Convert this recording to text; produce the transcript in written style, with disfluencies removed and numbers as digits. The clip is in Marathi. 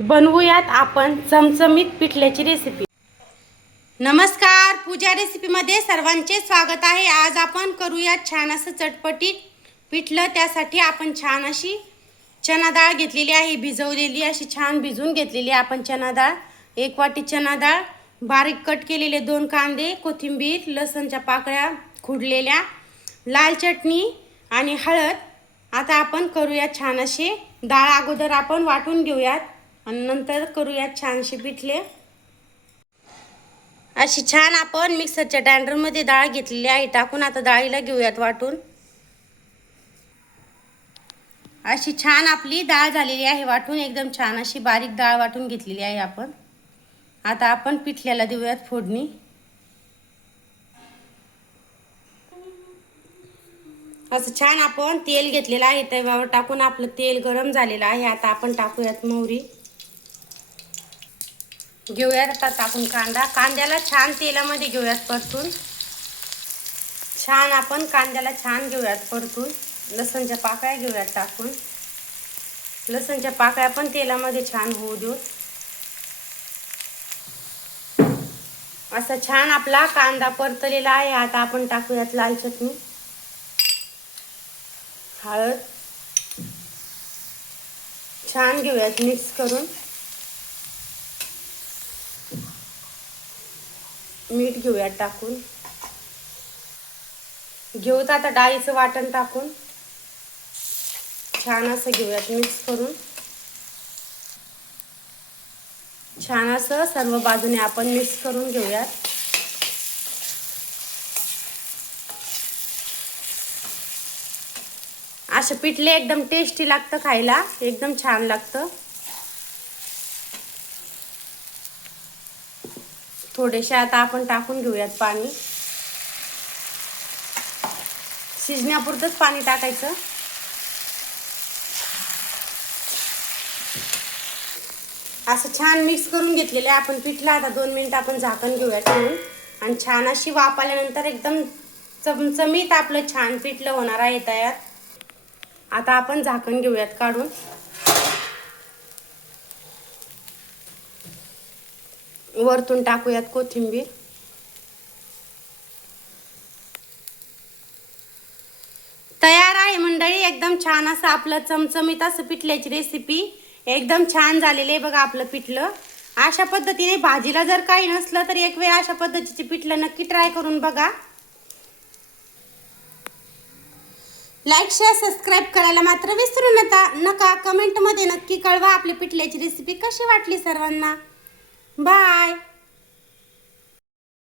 बनवूयात आपण चमचमीत पिठल्याची रेसिपी। नमस्कार, पूजा रेसिपीमध्ये सर्वांचे स्वागत आहे। आज आपण करूयात छान असं चटपटीत पिठलं। त्यासाठी आपण छान अशी चना डाळ घेतलेली आहे, भिजवलेली अशी छान भिजून घेतलेली आपण चना डाळ। 1 वाटी चना डाळ, बारीक कट केलेले 2 कांदे, कोथिंबीर, लसणच्या पाकळ्या खुडलेल्या, लाल चटणी आणि हळद। आता आपण करूयात छान अशी डाळ अगोदर आपण वाटून घेऊयात आणि नंतर करूयात छानशी पिठले। अशी छान आपण मिक्सरच्या ग्राइंडरमध्ये डाळ घेतलेली आहे टाकून। आता डाळीला घेऊयात वाटून। अशी छान आपली डाळ झालेली आहे वाटून, एकदम छान अशी बारीक डाळ वाटून घेतलेली आहे आपण। आता आपण पिठल्याला देऊयात फोडणी। असं छान आपण तेल घेतलेलं आहे, तव्यावर टाकून आपलं तेल गरम झालेलं आहे। आता आपण टाकूयात मोहरी, घेऊयात आता टाकून कांदा। कांद्याला छान तेलामध्ये घेऊयात परतून। छान आपण कांद्याला छान घेऊयात परतून। लसणच्या पाकळ्या घेऊयात टाकून। लसणच्या पाकळ्या पण तेलामध्ये छान होऊ देऊ। असा छान आपला कांदा परतलेला आहे। आता आपण टाकूयात लाल चटणी, हळद, छान घेऊयात मिक्स करून। मीठ घेऊयात टाकून। घेऊत आता डाळीचं वाटण टाकून छान असं घेऊयात मिक्स करून। छान असं सर्व बाजूने आपण मिक्स करून घेऊयात। असे पिठले एकदम टेस्टी लागतं खायला, एकदम छान लागतं। थोडेसे आता आपण टाकून घेऊयात पाणी, शिजण्यापुरतंच पाणी टाकायचं। असं छान मिक्स करून घेतलेलं आहे आपण पिठलं। आता 2 मिनिट आपण झाकण घेऊया ठेवून आणि छान अशी वाफ आल्यानंतर एकदम चमचमीत आपलं छान पिठलं होणार आहे तयार। आता आपण झाकण घेऊयात काढून। वरतून टाकूयात कोथिंबीर। तयार आहे मंडळी, एकदम छान असं आपलं चमचमीत असं पिठल्याची रेसिपी एकदम छान झालेली आहे बघा आपलं पिठलं। अशा पद्धतीने भाजीला जर काही नसलं तर एक वेळ अशा पद्धतीचे पिठलं नक्की ट्राय करून बघा। लाईक, शेअर, सबस्क्राईब करायला मात्र विसरू नका। कमेंटमध्ये नक्की कळवा आपल्या पिठल्याची रेसिपी कशी वाटली सर्वांना। बाय।